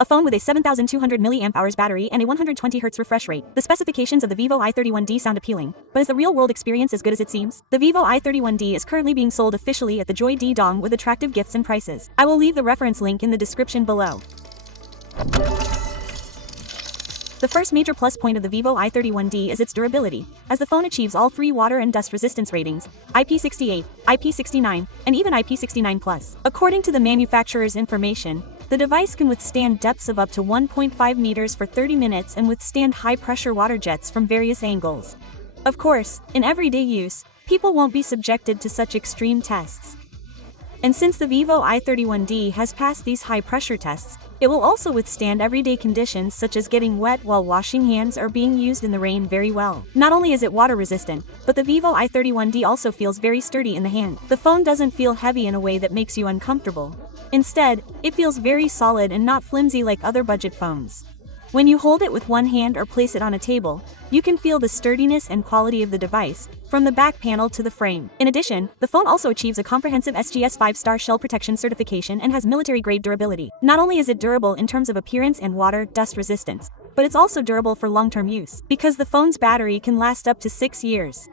A phone with a 7200 mAh battery and a 120Hz refresh rate. The specifications of the Vivo y31d sound appealing, but is the real-world experience as good as it seems? The Vivo y31d is currently being sold officially at the Joy D Dong with attractive gifts and prices. I will leave the reference link in the description below. The first major plus point of the Vivo y31d is its durability, as the phone achieves all three water and dust resistance ratings, IP68, IP69, and even IP69+. According to the manufacturer's information, the device can withstand depths of up to 1.5 meters for 30 minutes and withstand high-pressure water jets from various angles. Of course, in everyday use, people won't be subjected to such extreme tests. And since the Vivo y31d has passed these high-pressure tests, it will also withstand everyday conditions such as getting wet while washing hands or being used in the rain very well. Not only is it water-resistant, but the Vivo y31d also feels very sturdy in the hand. The phone doesn't feel heavy in a way that makes you uncomfortable. Instead, it feels very solid and not flimsy like other budget phones. When you hold it with one hand or place it on a table, you can feel the sturdiness and quality of the device, from the back panel to the frame. In addition, the phone also achieves a comprehensive SGS 5-star shell protection certification and has military-grade durability. Not only is it durable in terms of appearance and water, dust resistance, but it's also durable for long-term use, because the phone's battery can last up to 6 years.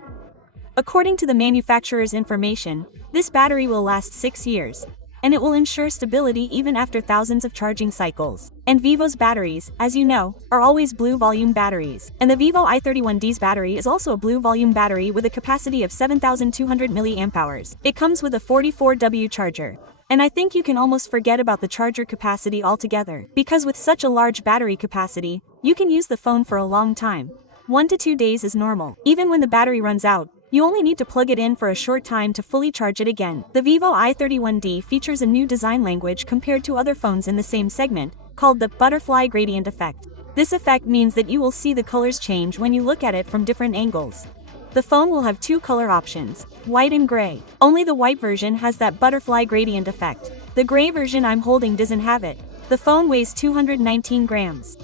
According to the manufacturer's information, this battery will last 6 years. And it will ensure stability even after thousands of charging cycles. And Vivo's batteries, as you know, are always blue volume batteries. And the Vivo y31d's battery is also a blue volume battery with a capacity of 7200 mAh. It comes with a 44W charger. And I think you can almost forget about the charger capacity altogether, because with such a large battery capacity, you can use the phone for a long time. 1 to 2 days is normal. Even when the battery runs out, you only need to plug it in for a short time to fully charge it again. The Vivo y31d features a new design language compared to other phones in the same segment, called the butterfly gradient effect. This effect means that you will see the colors change when you look at it from different angles. The phone will have two color options, white and gray. Only the white version has that butterfly gradient effect. The gray version I'm holding doesn't have it. The phone weighs 219 grams.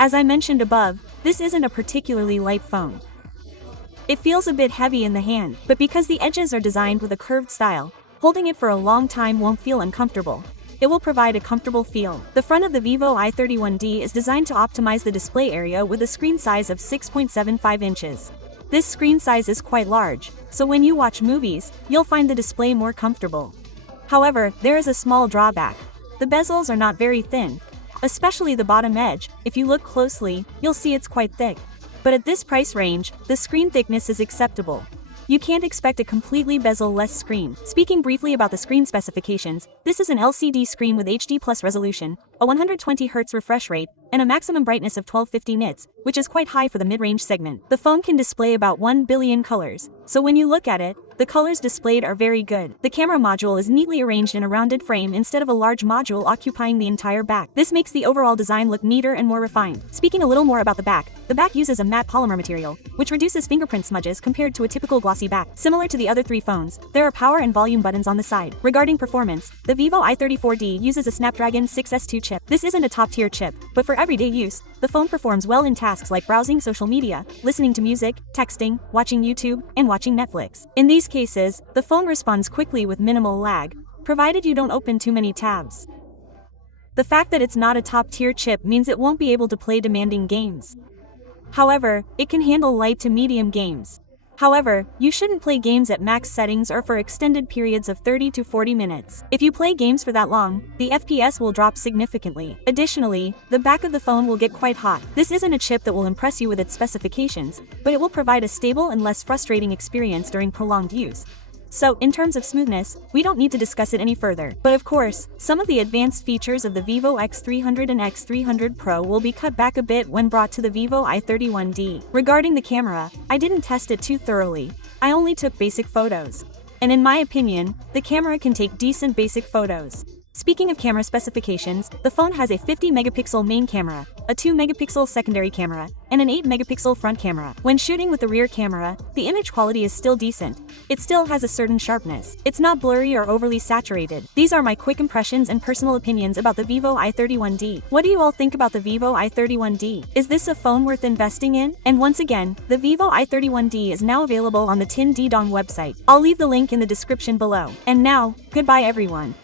As I mentioned above, this isn't a particularly light phone. It feels a bit heavy in the hand, but because the edges are designed with a curved style, holding it for a long time won't feel uncomfortable. It will provide a comfortable feel. The front of the Vivo y31d is designed to optimize the display area with a screen size of 6.75 inches. This screen size is quite large, so when you watch movies, you'll find the display more comfortable. However, there is a small drawback. The bezels are not very thin, especially the bottom edge. If you look closely, you'll see it's quite thick. But at this price range, the screen thickness is acceptable. You can't expect a completely bezel-less screen. Speaking briefly about the screen specifications, this is an LCD screen with HD+ resolution, a 120Hz refresh rate, and a maximum brightness of 1250 nits, which is quite high for the mid-range segment. The phone can display about 1 billion colors, so when you look at it, the colors displayed are very good. The camera module is neatly arranged in a rounded frame instead of a large module occupying the entire back. This makes the overall design look neater and more refined. Speaking a little more about the back uses a matte polymer material, which reduces fingerprint smudges compared to a typical glossy back. Similar to the other three phones, there are power and volume buttons on the side. Regarding performance, the Vivo i34d uses a Snapdragon 6S2 chip. This isn't a top-tier chip, but for everyday use, the phone performs well in tasks like browsing social media, listening to music, texting, watching YouTube, and watching Netflix. In these cases, the phone responds quickly with minimal lag, provided you don't open too many tabs. The fact that it's not a top-tier chip means it won't be able to play demanding games. However, it can handle light to medium games. However, you shouldn't play games at max settings or for extended periods of 30 to 40 minutes. If you play games for that long, the FPS will drop significantly. Additionally, the back of the phone will get quite hot. This isn't a chip that will impress you with its specifications, but it will provide a stable and less frustrating experience during prolonged use. So, in terms of smoothness, we don't need to discuss it any further. But of course, some of the advanced features of the Vivo X300 and X300 Pro will be cut back a bit when brought to the Vivo i31d. Regarding the camera, I didn't test it too thoroughly. I only took basic photos. And in my opinion, the camera can take decent basic photos. Speaking of camera specifications, the phone has a 50-megapixel main camera, a 2-megapixel secondary camera, and an 8-megapixel front camera. When shooting with the rear camera, the image quality is still decent. It still has a certain sharpness. It's not blurry or overly saturated. These are my quick impressions and personal opinions about the Vivo i31d. What do you all think about the Vivo i31d? Is this a phone worth investing in? And once again, the Vivo i31d is now available on the Tin Dong website. I'll leave the link in the description below. And now, goodbye everyone.